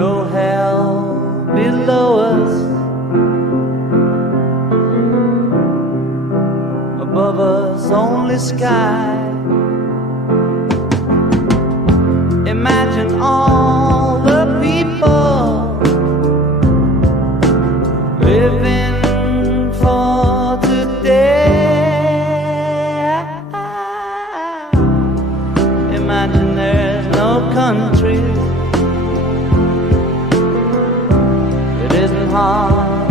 No hell below us, above us only sky. Imagine all the people living for today. Imagine there's no country. It isn't hard